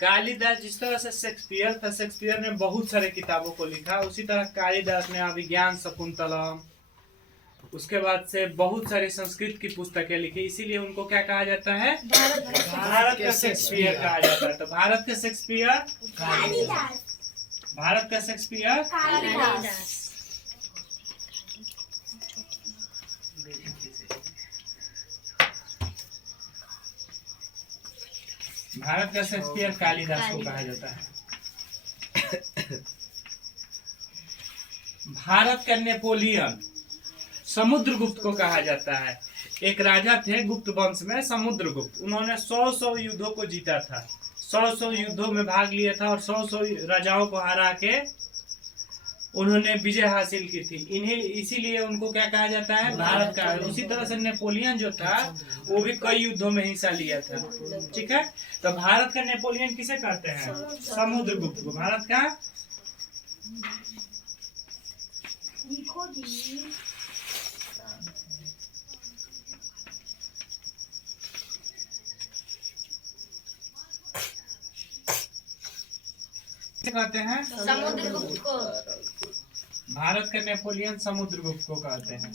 कालिदास जिस तरह से शेक्सपियर था, शेक्सपियर ने बहुत सारे किताबों को लिखा, उसी तरह कालिदास ने अभिज्ञान शकुंतलम, उसके बाद से बहुत सारी संस्कृत की पुस्तकें लिखी, इसीलिए उनको क्या कहा जाता है? भारत का शेक्सपियर कहा जाता है। तो भारत का शेक्सपियर कालिदास, भारत का शेक्सपियर कालिदास। भारत का शेक्सपियर कालिदास को कहा जाता है। भारत का नेपोलियन समुद्रगुप्त को कहा जाता है। एक राजा थे गुप्त वंश में, समुद्रगुप्त। उन्होंने 100 युद्धों को जीता था, 100 युद्धों में भाग लिया था और 100 राजाओं को हरा के उन्होंने विजय हासिल की थी। इन्हें इसीलिए उनको क्या कहा जाता है? भारत का। उसी तरह से नेपोलियन जो था वो भी कई युद्धों में हिस्सा लिया था। ठीक है, तो भारत का नेपोलियन किसे कहते हैं? समुद्रगुप्त को। भारत का कहते हैं? समुद्रगुप्त को। भारत के नेपोलियन समुद्रगुप्त को कहते हैं।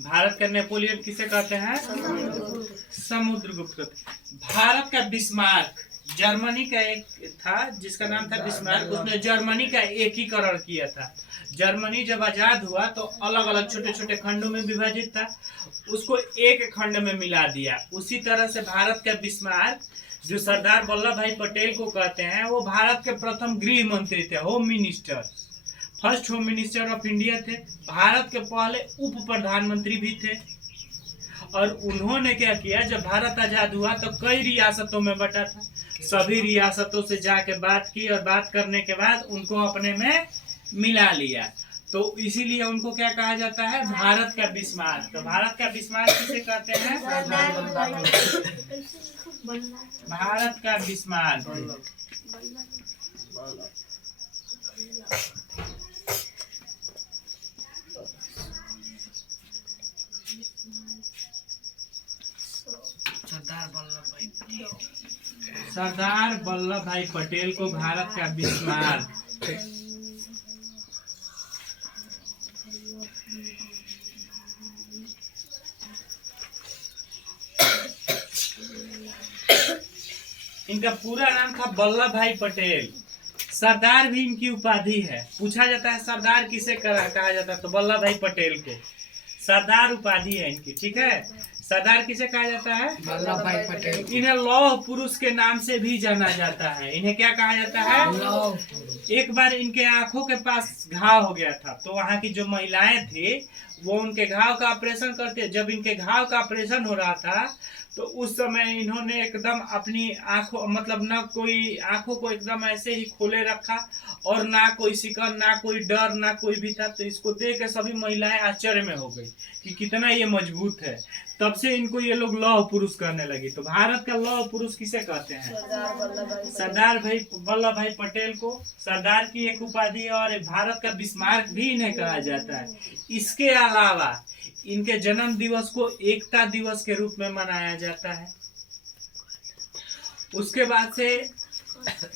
भारत का नेपोलियन किसे कहते हैं? समुद्रगुप्त। भारत का बिस्मार्क जर्मनी का एक था जिसका नाम था बिस्मार्क। उसने जर्मनी का एकीकरण किया था। जर्मनी जब आजाद हुआ तो अलग अलग छोटे छोटे खंडों में विभाजित था, उसको एक खंड में मिला दिया। उसी तरह से भारत का बिस्मार्क, जो सरदार वल्लभ भाई पटेल को कहते हैं, वो भारत के प्रथम गृह मंत्री थे, home minister, first home minister of India थे। भारत के पहले उप प्रधानमंत्री भी थे। और उन्होंने क्या किया, जब भारत आजाद हुआ तो कई रियासतों में बटा था। सभी रियासतों से जाके बात की और बात करने के बाद उनको अपने में मिला लिया। तो इसीलिए उनको क्या कहा जाता है? भारत का बिस्मार्क। तो भारत का बिस्मार्क किसे कहते हैं? भारत का बिस्मार्क। सरदार वल्लभ भाई पटेल को भारत का बिस्मार्क। इनका पूरा नाम था वल्लभ भाई पटेल। सरदार भी इनकी उपाधि है। पूछा जाता है सरदार किसे कहा जाता है, तो वल्लभ भाई पटेल को सरदार उपाधि है इनकी। ठीक है, सरदार किसे कहा जाता है? वल्लभ भाई पटेल। इन्हें लौह पुरुष के नाम से भी जाना जाता है। इन्हें क्या कहा जाता है? एक बार इनके आंखों के पास घाव हो गया था, तो वहाँ की जो महिलाएं थी वो उनके घाव का ऑपरेशन करते। जब इनके घाव का ऑपरेशन हो रहा था तो उस समय इन्होंने एकदम अपनी आंखों मतलब ना कोई आंखों को एकदम ऐसे ही खोले रखा और ना कोई सिकन, ना कोई डर, ना कोई भी था। तो इसको देख के सभी महिलाएं आश्चर्य में हो गई कि कितना ये मजबूत है। तब से इनको ये लोग लौह पुरुष कहने लगे। तो भारत का लौह पुरुष किसे कहते हैं? सरदार वल्लभ भाई पटेल को सरदार की एक उपाधि है और भारत का बिस्मार्क भी इन्हें कहा जाता है। इसके अलावा इनके जन्म दिवस को एकता दिवस के रूप में मनाया जाता है। उसके बाद से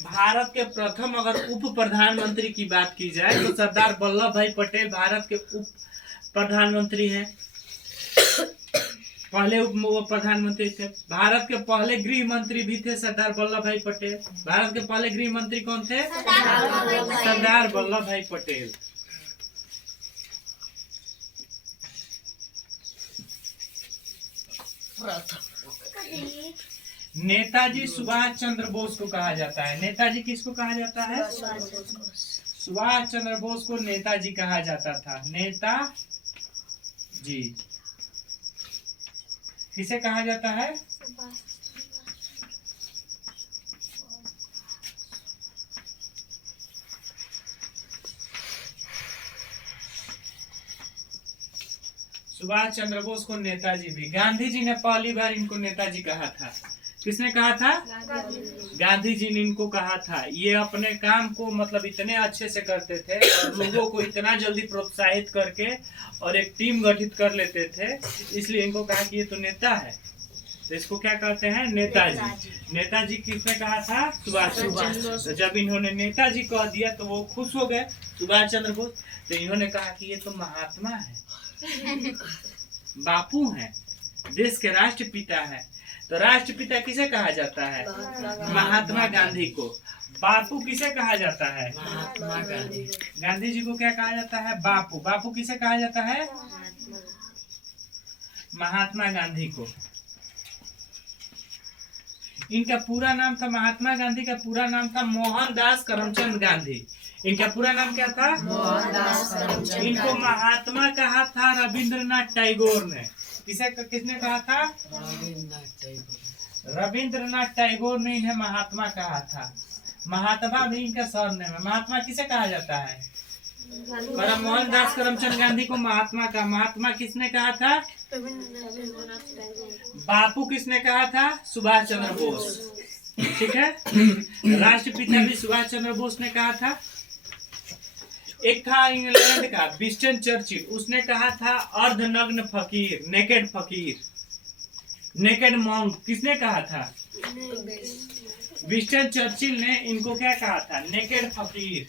भारत के प्रथम अगर उप प्रधानमंत्री की बात की जाए तो सरदार वल्लभ भाई पटेल भारत के उप प्रधानमंत्री हैं। पहले उप प्रधानमंत्री थे। भारत के पहले गृह मंत्री भी थे सरदार वल्लभ भाई पटेल। भारत के पहले गृह मंत्री कौन थे? सरदार वल्लभ भाई पटेल। नेताजी सुभाष चंद्र बोस को कहा जाता है। नेताजी किसको कहा जाता है? सुभाष चंद्र बोस को नेताजी कहा जाता था। नेता जी किसे कहा जाता है? सुभाष चंद्र बोस को नेताजी भी। गांधी जी ने पहली बार इनको नेताजी कहा था। किसने कहा था? गांधी जी ने इनको कहा था। ये अपने काम को मतलब इतने अच्छे से करते थे और लोगों को इतना जल्दी प्रोत्साहित करके और एक टीम गठित कर लेते थे, इसलिए इनको कहा कि ये तो नेता है। तो इसको क्या कहते हैं? नेताजी। नेताजी किसने कहा था? सुभाष चंद्र। तो जब इन्होंने नेताजी कह दिया तो वो खुश हो गए, सुभाष चंद्र बोस। तो इन्होंने कहा कि ये तो महात्मा है, बापू हैं, देश के राष्ट्रपिता है। तो राष्ट्रपिता किसे कहा जाता है? महात्मा गांधी को। बापू किसे कहा जाता है? महात्मा गांधी। गांधी जी को क्या कहा जाता है? बापू। बापू किसे कहा जाता है? महात्मा गांधी को। इनका पूरा नाम था, महात्मा गांधी का पूरा नाम था मोहनदास करमचंद गांधी। इनका पूरा नाम क्या था? मोहनदास करमचंद। इनको महात्मा कहा था रविंद्रनाथ टैगोर ने। किसने कहा था? रविंद्रनाथ टैगोर ने इन्हें महात्मा कहा था। महात्मा भी इनका सरनेम है। महात्मा किसे कहा जाता है? मोहनदास करमचंद गांधी को महात्मा का। महात्मा किसने कहा था? बापू किसने कहा था? सुभाष चंद्र बोस। ठीक है। राष्ट्रपिता भी सुभाष चंद्र बोस ने कहा था। एक था इंग्लैंड का विंस्टन चर्चिल, उसने कहा था अर्धनग्न फकीर, नेकेड फकीर, नेकेड मॉन्क। किसने कहा था? विंस्टन चर्चिल ने इनको क्या कहा था? नेकेड फकीर,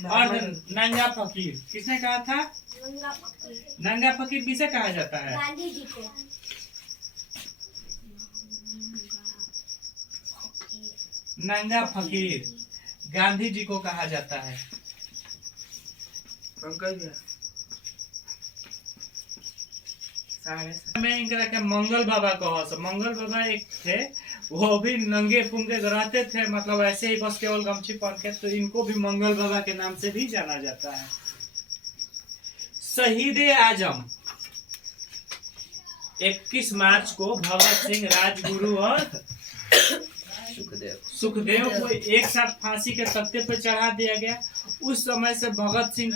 नंगा फकीर। किसने कहा था? नंगा फकीर किसे कहा जाता है? गांधी जी को। नंगा फकीर गांधी जी को कहा जाता है। मैं इनका क्या मंगल बाबा कहो। मंगल बाबा एक थे, वो भी नंगे पुंगे रहते थे, मतलब ऐसे ही बस केवल गमछी पहन के। तो इनको भी मंगल बाबा के नाम से भी जाना जाता है। शहीद आजम 21 मार्च को भगत सिंह, राजगुरु और सुखदेव को एक साथ फांसी के तख्ते पर चढ़ा दिया गया। उस समय से भगत सिंह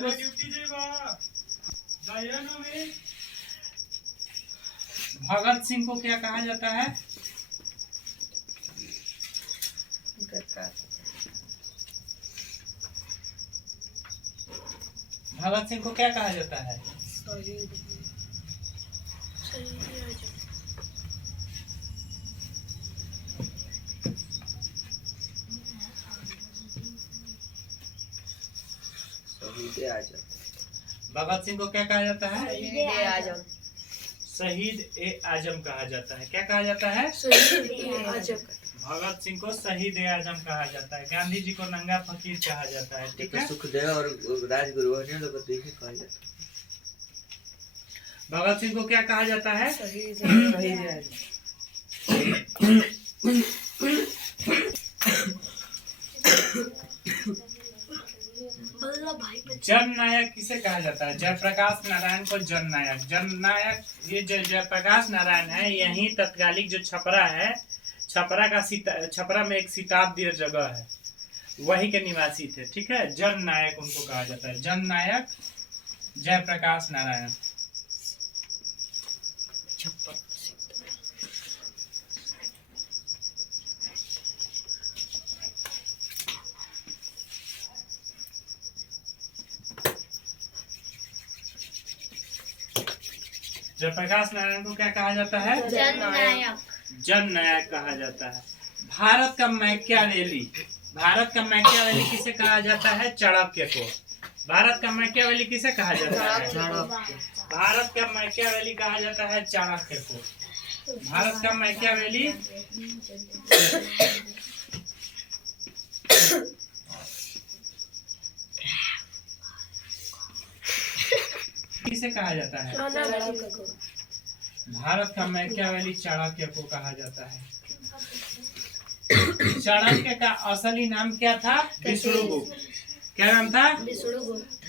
को क्या कहा जाता है? भगत सिंह को क्या कहा जाता है? भगत सिंह को क्या कहा जाता है? शहीद ए आजम कहा जाता है। क्या कहा जाता है? भगत सिंह को शहीद ए आजम कहा जाता है। गांधी जी को नंगा फकीर कहा जाता है। ठीक है। सुखदेव और राजगुरु लोग को देखे कहा जाता है। भगत सिंह को क्या कहा जाता है? जन नायक किसे कहा जाता है? जयप्रकाश नारायण को जन नायक। जन नायक ये जयप्रकाश नारायण है, यही तत्कालिक जो छपरा है, छपरा में एक सीताब्दीय जगह है, वही के निवासी थे। ठीक है। जन नायक उनको कहा जाता है। जन नायक जयप्रकाश नारायण। जयप्रकाश नारायण को क्या कहा जाता है? जननायक। जननायक कहा जाता है। भारत का मैकियावेली। भारत का मैकियावेली किसे कहा जाता है? चाणक्य को। भारत का मैकियावेली किसे कहा जाता है? भारत का मैकियावेली कहा जाता है चाणक्य को। भारत का मैकियावेली किसे कहा जाता है? भारत का मैकियावेली चाणक्य को कहा जाता है। चाणक्य का असली नाम क्या था? विष्णुगुप्त। क्या नाम था?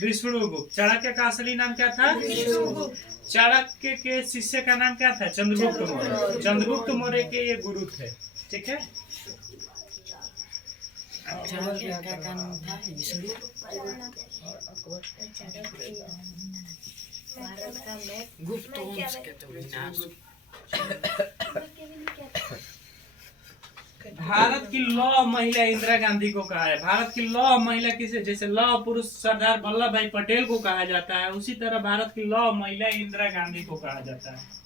विष्णुगुप्त। चाणक्य का असली नाम क्या था? चाणक्य के शिष्य का नाम क्या था? चंद्रगुप्त मौर्य। चंद्रगुप्त मौर्य के ये गुरु थे। ठीक है। भारत का गुप्त वंश के तो विनाश। भारत की लौह महिला इंदिरा गांधी को कहा है। भारत की लौह महिला किसे, जैसे लौह पुरुष सरदार वल्लभ भाई पटेल को कहा जाता है, उसी तरह भारत की लौह महिला इंदिरा गांधी को कहा जाता है।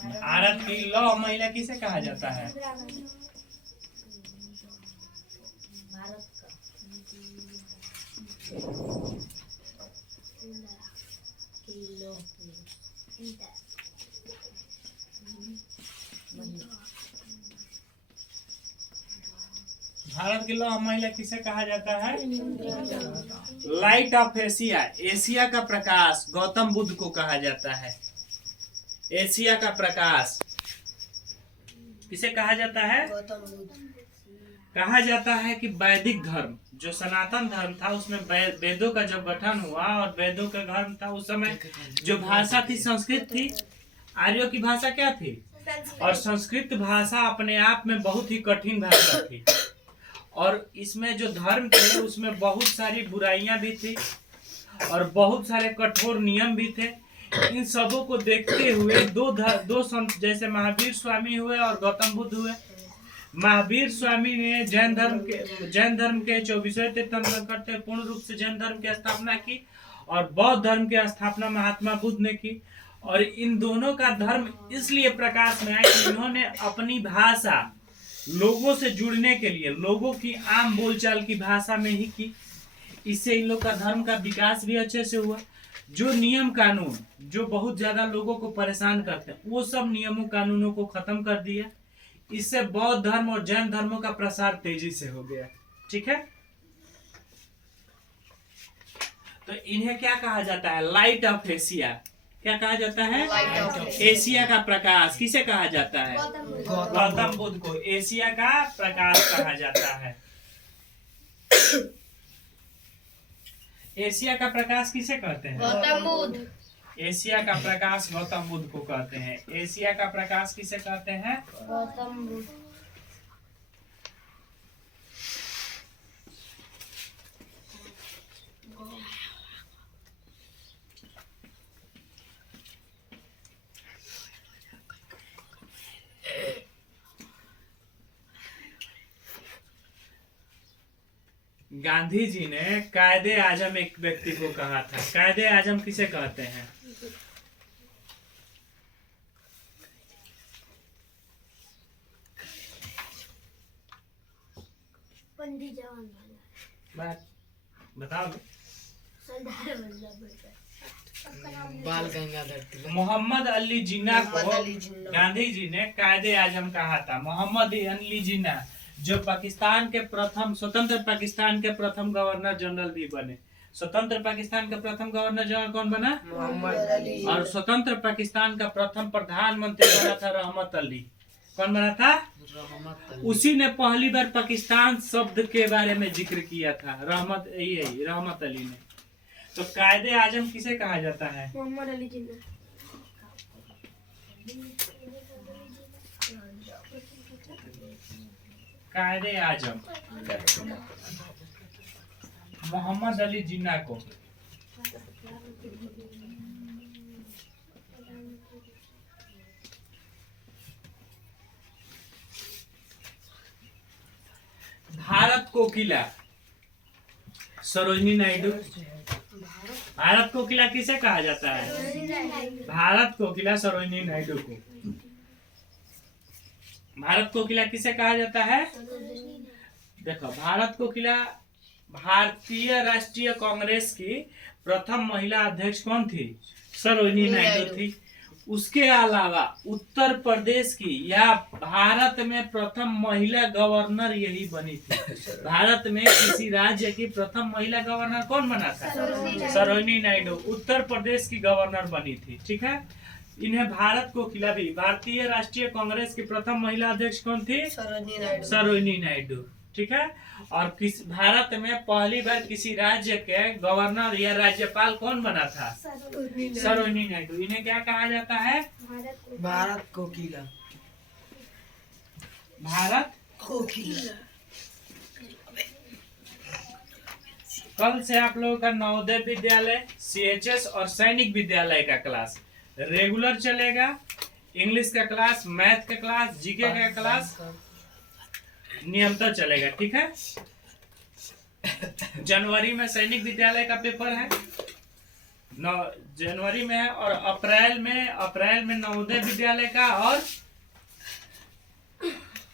भारत की लौह महिला किसे कहा जाता है? भारत की लौह महिला किसे कहा जाता है? लाइट ऑफ एशिया, एशिया का प्रकाश गौतम बुद्ध को कहा जाता है। एशिया का प्रकाश किसे कहा जाता है? कहा जाता है कि वैदिक धर्म जो सनातन धर्म था उसमें वेदों का जब गठन हुआ और वेदों का धर्म था, उस समय जो भाषा थी संस्कृत थी। आर्यों की भाषा क्या थी? और संस्कृत भाषा अपने आप में बहुत ही कठिन भाषा थी, और इसमें जो धर्म थे उसमें बहुत सारी बुराइयां भी थी और बहुत सारे कठोर नियम भी थे। इन सबों को देखते हुए दो संत जैसे महावीर स्वामी हुए और गौतम बुद्ध हुए। महावीर स्वामी ने जैन धर्म के 24वें तीर्थंकर करते पूर्ण रूप से जैन धर्म की स्थापना की, और बौद्ध धर्म की स्थापना महात्मा बुद्ध ने की। और इन दोनों का धर्म इसलिए प्रकाश में आया कि इन्होंने अपनी भाषा लोगों से जुड़ने के लिए लोगों की आम बोलचाल की भाषा में ही की। इससे इन लोग का धर्म का विकास भी अच्छे से हुआ। जो नियम कानून जो बहुत ज्यादा लोगों को परेशान करते हैं, वो सब नियमों कानूनों को खत्म कर दिया। इससे बौद्ध धर्म और जैन धर्मों का प्रसार तेजी से हो गया। ठीक है, तो इन्हें क्या कहा जाता है? Light of Asia. क्या कहा जाता है? एशिया का प्रकाश। किसे कहा जाता है? गौतम बुद्ध को एशिया का प्रकाश कहा जाता है। एशिया का प्रकाश किसे कहते हैं? गौतम बुद्ध। एशिया का प्रकाश गौतम बुद्ध को कहते हैं। एशिया का प्रकाश किसे कहते हैं? गौतम बुद्ध। गांधी जी ने कायदे आजम एक व्यक्ति को कहा था। कायदे आजम किसे कहते हैं? पंडित जवाहरलाल बताओ। सरदार वल्लभ भाई बाल गंगाधर तिलक। मोहम्मद अली जिन्ना को मोहम्मद अली जिन्ना। गांधी जी ने कायदे आजम कहा था। मोहम्मद अली जिन्ना जो पाकिस्तान के प्रथम स्वतंत्र पाकिस्तान के प्रथम गवर्नर जनरल भी बने। स्वतंत्र पाकिस्तान का प्रथम गवर्नर जनरल कौन बना? मोहम्मद अली। और स्वतंत्र पाकिस्तान का प्रथम प्रधानमंत्री बना था रहमत अली। कौन बना था? रहमत अली। उसी ने पहली बार पाकिस्तान शब्द के बारे में जिक्र किया था। रहमत अली ने। तो कायदे आजम किसे कहा जाता है? मोहम्मद अली जिन्ना। कायदे आजम मोहम्मद अली जिन्ना को। भारत कोकिला सरोजिनी नायडू। भारत कोकिला किसे कहा जाता है? भारत कोकिला सरोजिनी नायडू को। भारत कोकिला किसे कहा जाता है? देखो, भारत कोकिला भारतीय राष्ट्रीय कांग्रेस की प्रथम महिला अध्यक्ष कौन थी? सरोजिनी नायडू थी। उसके अलावा उत्तर प्रदेश की या भारत में प्रथम महिला गवर्नर यही बनी थी। भारत में किसी राज्य की प्रथम महिला गवर्नर कौन बना था? सरोजिनी नायडू उत्तर प्रदेश की गवर्नर बनी थी। ठीक है, इन्हें भारत कोकिला भी। भारतीय राष्ट्रीय कांग्रेस की प्रथम महिला अध्यक्ष कौन थी? सरोजिनी नायडू। ठीक है, और किस भारत में पहली बार किसी राज्य के गवर्नर या राज्यपाल कौन बना था? सरोजिनी नायडू। इन्हें क्या कहा जाता है? भारत कोकिला। भारत कोकिला। कल से आप लोगों का नवोदय विद्यालय, CHS और सैनिक विद्यालय का क्लास रेगुलर चलेगा। इंग्लिश का क्लास, मैथ का क्लास, जीके का क्लास नियमतः चलेगा, ठीक है। जनवरी में सैनिक विद्यालय का पेपर है, जनवरी में है, और अप्रैल में नवोदय विद्यालय का और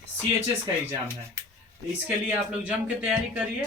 CHS का एग्जाम है। तो इसके लिए आप लोग जम के तैयारी करिए।